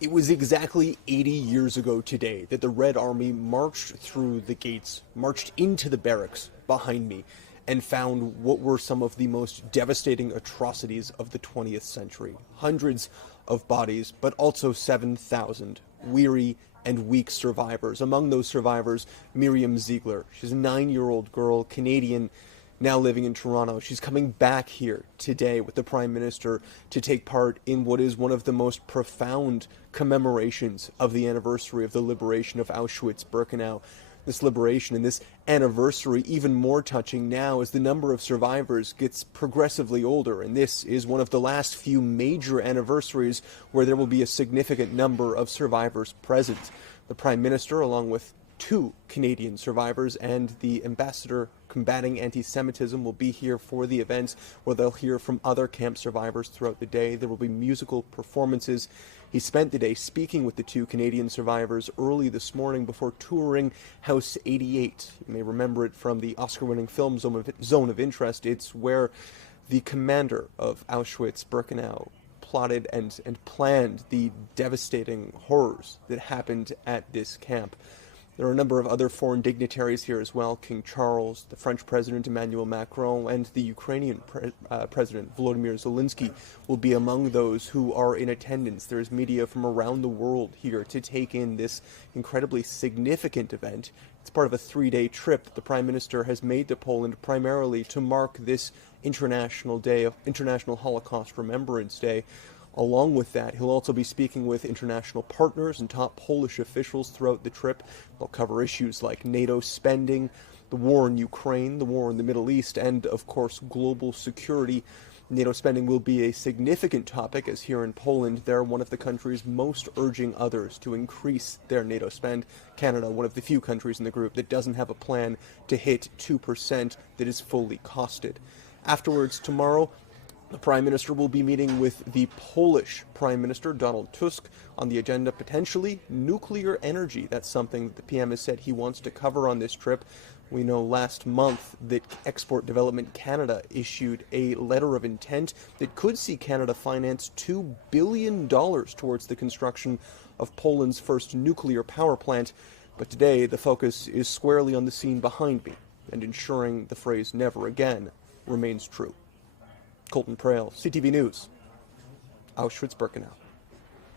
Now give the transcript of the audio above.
It was exactly 80 years ago today that the Red Army marched through the gates, marched into the barracks behind me, and found what were some of the most devastating atrocities of the 20th century. Hundreds of bodies, but also 7,000 weary and weak survivors. Among those survivors, Miriam Ziegler. She's a 9-year-old girl, Canadian, now living in Toronto. She's coming back here today with the Prime Minister to take part in what is one of the most profound commemorations of the anniversary of the liberation of Auschwitz-Birkenau. This liberation and this anniversary even more touching now as the number of survivors gets progressively older, and this is one of the last few major anniversaries where there will be a significant number of survivors present. The Prime Minister, along with 2 Canadian survivors and the ambassador combating anti-Semitism, will be here for the events where they'll hear from other camp survivors throughout the day. There will be musical performances. He spent the day speaking with the 2 Canadian survivors early this morning before touring House 88. You may remember it from the Oscar-winning film Zone of Interest. It's where the commander of Auschwitz-Birkenau plotted and planned the devastating horrors that happened at this camp. There are a number of other foreign dignitaries here as well. King Charles, the French President Emmanuel Macron, and the Ukrainian President Volodymyr Zelensky will be among those who are in attendance. There is media from around the world here to take in this incredibly significant event. It's part of a 3-day trip that the Prime Minister has made to Poland primarily to mark this International Holocaust Remembrance Day. Along with that, he'll also be speaking with international partners and top Polish officials throughout the trip. They'll cover issues like NATO spending, the war in Ukraine, the war in the Middle East, and, of course, global security. NATO spending will be a significant topic, as here in Poland, they're one of the countries most urging others to increase their NATO spend. Canada, one of the few countries in the group that doesn't have a plan to hit 2% that is fully costed. Afterwards, tomorrow, the Prime Minister will be meeting with the Polish Prime Minister, Donald Tusk, on the agenda, potentially nuclear energy. That's something that the PM has said he wants to cover on this trip. We know last month that Export Development Canada issued a letter of intent that could see Canada finance $2 billion towards the construction of Poland's first nuclear power plant. But today, the focus is squarely on the scene behind me and ensuring the phrase "never again" remains true. Colton Praill, CTV News, Auschwitz-Birkenau.